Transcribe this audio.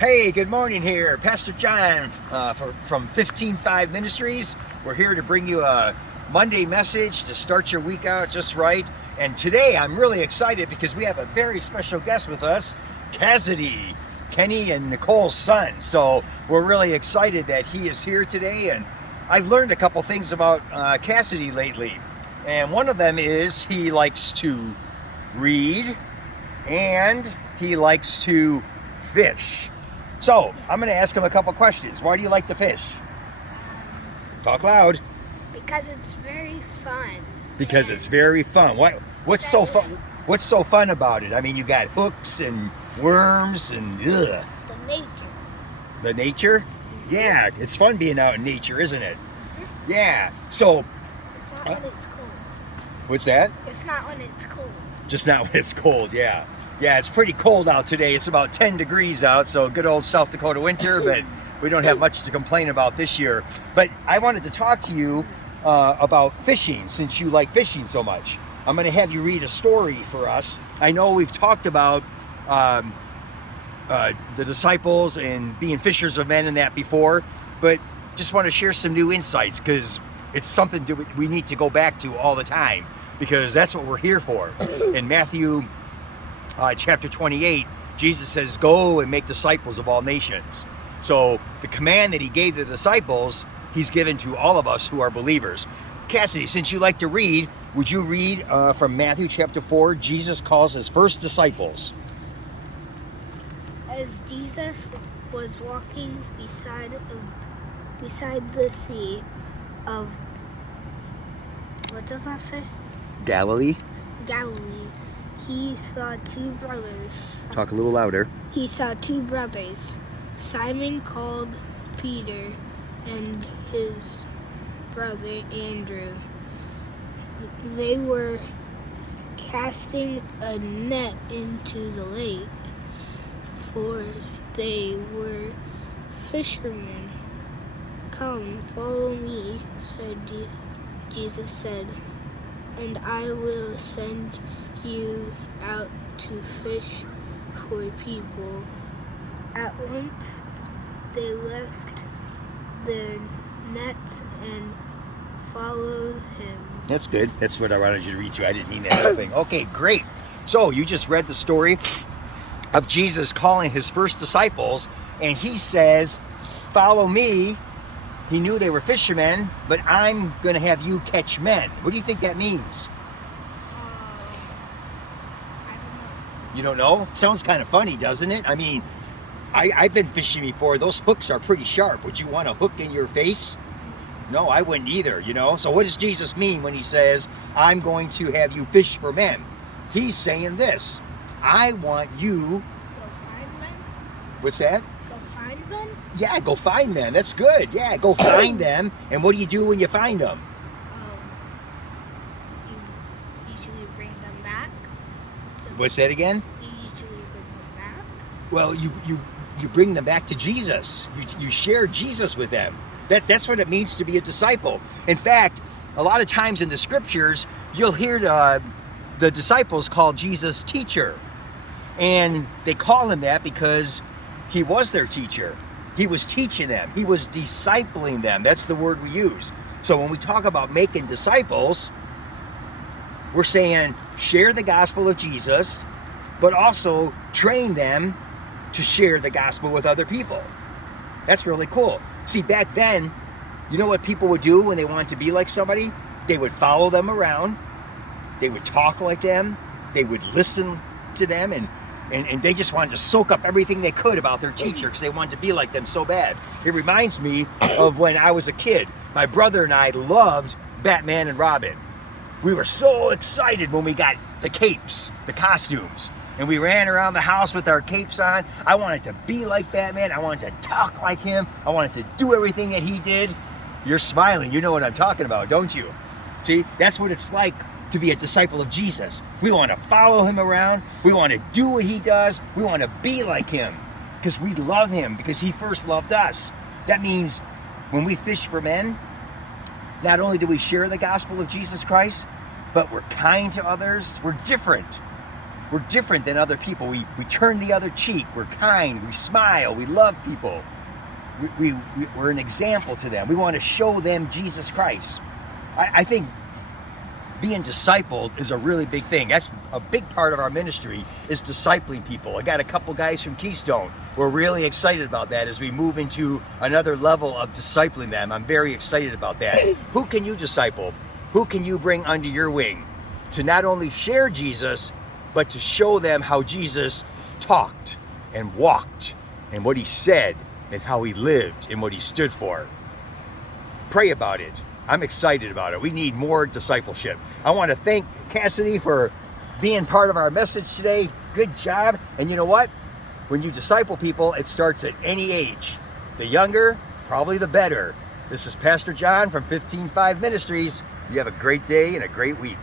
Hey, good morning here. Pastor John from 15-5 Ministries. We're here to bring you a Monday message to start your week out just right. And today I'm really excited because we have a very special guest with us, Cassidy, Kenny and Nicole's son. So we're really excited that he is here today. And I've learned a couple things about Cassidy lately. And one of them is he likes to read and he likes to fish. So, I'm going to ask him a couple questions. Why do you like to fish? Talk loud. Because it's very fun. Because it's very fun. What's so fun? What's so fun about it? I mean, you got hooks and worms and ugh. The nature. The nature? Yeah, it's fun being out in nature, isn't it? Yeah. So, It's not when it's cold. what's that? Just not when it's cold. Just not when it's cold, yeah. Yeah, it's pretty cold out today. It's about 10 degrees out, so good old South Dakota winter, but we don't have much to complain about this year. But I wanted to talk to you about fishing, since you like fishing so much. I'm going to have you read a story for us. I know we've talked about the disciples and being fishers of men and that before, but just want to share some new insights because it's something we need to go back to all the time because that's what we're here for. In Matthew chapter 28, Jesus says, go and make disciples of all nations. So the command that he gave the disciples, he's given to all of us who are believers. Cassidy, since you like to read, would you read from Matthew chapter 4? Jesus calls his first disciples. As Jesus was walking beside the sea of, what does that say? Galilee. Galilee. He saw two brothers. Talk a little louder. He saw two brothers, Simon called Peter and his brother Andrew. They were casting a net into the lake, for they were fishermen. Come, follow me, Jesus said, and I will send you out to fish for people. At once they left their nets and followed him. That's good. That's what I wanted you to read to. I didn't mean that whole thing. Okay, great. So you just read the story of Jesus calling his first disciples, and he says, follow me. He knew they were fishermen, but I'm going to have you catch men. What do you think that means? You don't know? Sounds kind of funny, doesn't it? I mean, I've been fishing before. Those hooks are pretty sharp. Would you want a hook in your face? No, I wouldn't either, you know? So what does Jesus mean when he says, I'm going to have you fish for men? He's saying this. I want you... Go find men? What's that? Go find men? Yeah, go find men. That's good. Yeah, go find them. And what do you do when you find them? You usually bring them back. What's that again? You usually bring them back. Well, you bring them back to Jesus. You share Jesus with them. That's what it means to be a disciple. In fact, a lot of times in the scriptures, you'll hear the disciples call Jesus teacher. And they call him that because he was their teacher. He was teaching them. He was discipling them. That's the word we use. So when we talk about making disciples, we're saying share the gospel of Jesus, but also train them to share the gospel with other people. That's really cool. See, back then, you know what people would do when they wanted to be like somebody? They would follow them around. They would talk like them. They would listen to them, and they just wanted to soak up everything they could about their teacher because they wanted to be like them so bad. It reminds me of when I was a kid. My brother and I loved Batman and Robin. We were so excited when we got the capes, the costumes, and we ran around the house with our capes on. I wanted to be like Batman. I wanted to talk like him. I wanted to do everything that he did. You're smiling. You know what I'm talking about, don't you? See, that's what it's like to be a disciple of Jesus. We want to follow him around. We want to do what he does. We want to be like him because we love him because he first loved us. That means when we fish for men, not only do we share the gospel of Jesus Christ, but we're kind to others. We're different. We're different than other people. We turn the other cheek. We're kind. We smile. We love people. We're an example to them. We want to show them Jesus Christ. I think being discipled is a really big thing. That's a big part of our ministry, is discipling people. I got a couple guys from Keystone. We're really excited about that as we move into another level of discipling them. I'm very excited about that. Who can you disciple? Who can you bring under your wing to not only share Jesus, but to show them how Jesus talked and walked and what he said and how he lived and what he stood for? Pray about it. I'm excited about it. We need more discipleship. I want to thank Cassidy for being part of our message today. Good job. And you know what? When you disciple people, it starts at any age. The younger, probably the better. This is Pastor John from 15-5 Ministries. You have a great day and a great week.